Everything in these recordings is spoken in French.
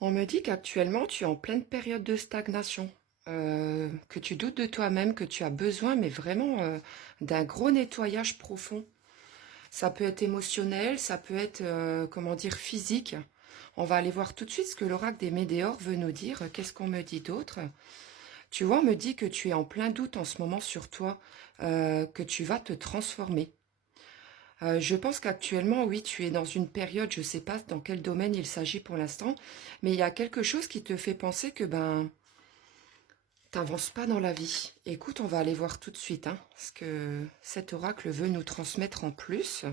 On me dit qu'actuellement tu es en pleine période de stagnation, que tu doutes de toi-même, que tu as besoin, mais vraiment d'un gros nettoyage profond. Ça peut être émotionnel, ça peut être, comment dire, physique. On va aller voir tout de suite ce que l'oracle des Médéors veut nous dire. Qu'est-ce qu'on me dit d'autre? Tu vois, on me dit que tu es en plein doute en ce moment sur toi, que tu vas te transformer. Je pense qu'actuellement, oui, tu es dans une période, je ne sais pas dans quel domaine il s'agit pour l'instant, mais il y a quelque chose qui te fait penser que ben, t'avances pas dans la vie. Écoute, on va aller voir tout de suite, hein, ce que cet oracle veut nous transmettre en plus.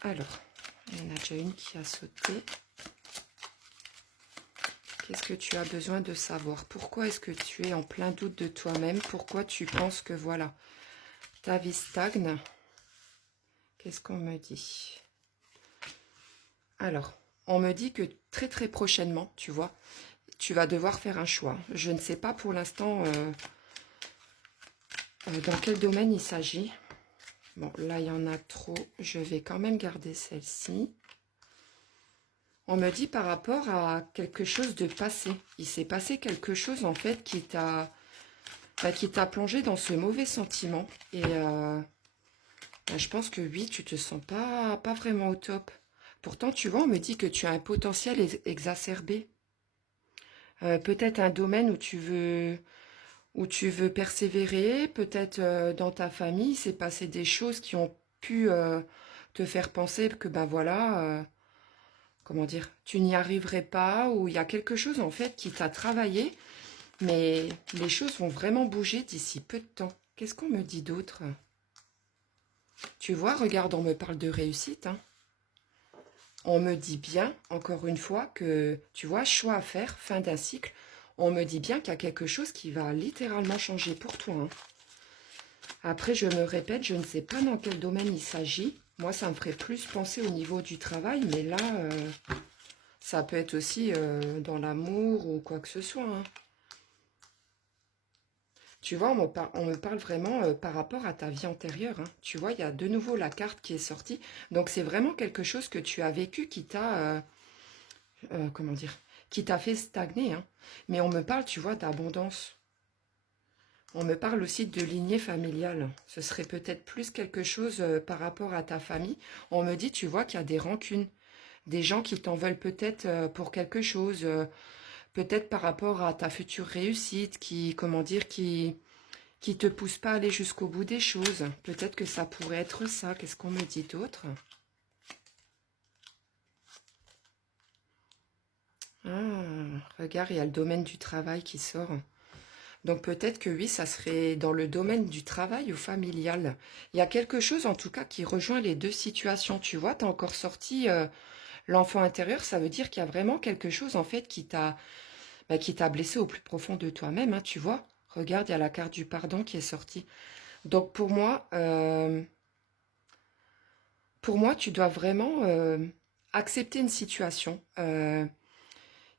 Alors, il y en a déjà une qui a sauté. Qu'est-ce que tu as besoin de savoir? Pourquoi est-ce que tu es en plein doute de toi-même? Pourquoi tu penses que voilà, ta vie stagne? Qu'est-ce qu'on me dit? Alors, on me dit que très très prochainement, tu vois, tu vas devoir faire un choix. Je ne sais pas pour l'instant dans quel domaine il s'agit. Bon, là, il y en a trop. Je vais quand même garder celle-ci. On me dit par rapport à quelque chose de passé. Il s'est passé quelque chose, en fait, qui t'a plongé dans ce mauvais sentiment. Et je pense que oui, tu te sens pas vraiment au top. Pourtant, tu vois, on me dit que tu as un potentiel exacerbé. Peut-être un domaine où tu veux persévérer, peut-être dans ta famille, il s'est passé des choses qui ont pu te faire penser que, ben voilà, comment dire, tu n'y arriverais pas, ou il y a quelque chose en fait qui t'a travaillé, mais les choses vont vraiment bouger d'ici peu de temps. Qu'est-ce qu'on me dit d'autre? Tu vois, regarde, on me parle de réussite, hein. On me dit bien, encore une fois, que, tu vois, choix à faire, fin d'un cycle, on me dit bien qu'il y a quelque chose qui va littéralement changer pour toi, hein. Après, je me répète, je ne sais pas dans quel domaine il s'agit. Moi, ça me ferait plus penser au niveau du travail, mais là, ça peut être aussi dans l'amour ou quoi que ce soit, hein. Tu vois, on me parle vraiment par rapport à ta vie antérieure, hein. Tu vois, il y a de nouveau la carte qui est sortie. Donc, c'est vraiment quelque chose que tu as vécu qui t'a, comment dire, qui t'a fait stagner, hein. Mais on me parle, tu vois, d'abondance. On me parle aussi de lignée familiale. Ce serait peut-être plus quelque chose par rapport à ta famille. On me dit, tu vois, qu'il y a des rancunes. Des gens qui t'en veulent peut-être pour quelque chose. Peut-être par rapport à ta future réussite, qui, comment dire, qui te pousse pas à aller jusqu'au bout des choses. Peut-être que ça pourrait être ça. Qu'est-ce qu'on me dit d'autre? Ah, regarde, il y a le domaine du travail qui sort. Donc peut-être que oui, ça serait dans le domaine du travail ou familial. Il y a quelque chose en tout cas qui rejoint les deux situations. Tu vois, tu as encore sorti l'enfant intérieur, ça veut dire qu'il y a vraiment quelque chose en fait qui t'a blessé au plus profond de toi-même, hein, tu vois. Regarde, il y a la carte du pardon qui est sortie. Donc pour moi, tu dois vraiment accepter une situation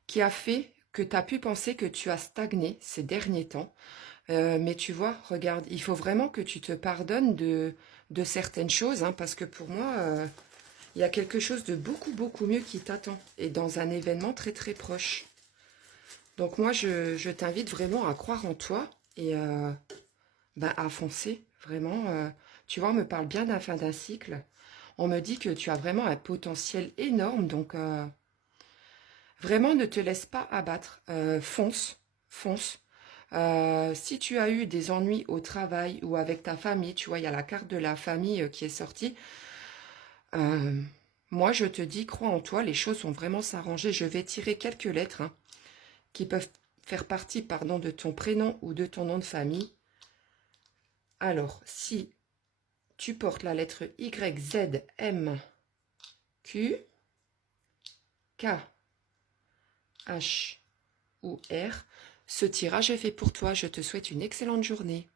qui a fait que tu as pu penser que tu as stagné ces derniers temps. Mais tu vois, regarde, il faut vraiment que tu te pardonnes de certaines choses, hein, parce que pour moi, il y a quelque chose de beaucoup, beaucoup mieux qui t'attend, et dans un événement très, très proche. Donc moi, je t'invite vraiment à croire en toi et ben, à foncer, vraiment. Tu vois, on me parle bien d'un fin d'un cycle. On me dit que tu as vraiment un potentiel énorme, donc vraiment ne te laisse pas abattre. Fonce, fonce. Si tu as eu des ennuis au travail ou avec ta famille, tu vois, il y a la carte de la famille qui est sortie. Euh, Moi, je te dis, crois en toi, les choses vont vraiment s'arranger. Je vais tirer quelques lettres, hein, qui peuvent faire partie, pardon, de ton prénom ou de ton nom de famille. Alors, si tu portes la lettre Y, Z, M, Q, K, H ou R, ce tirage est fait pour toi. Je te souhaite une excellente journée.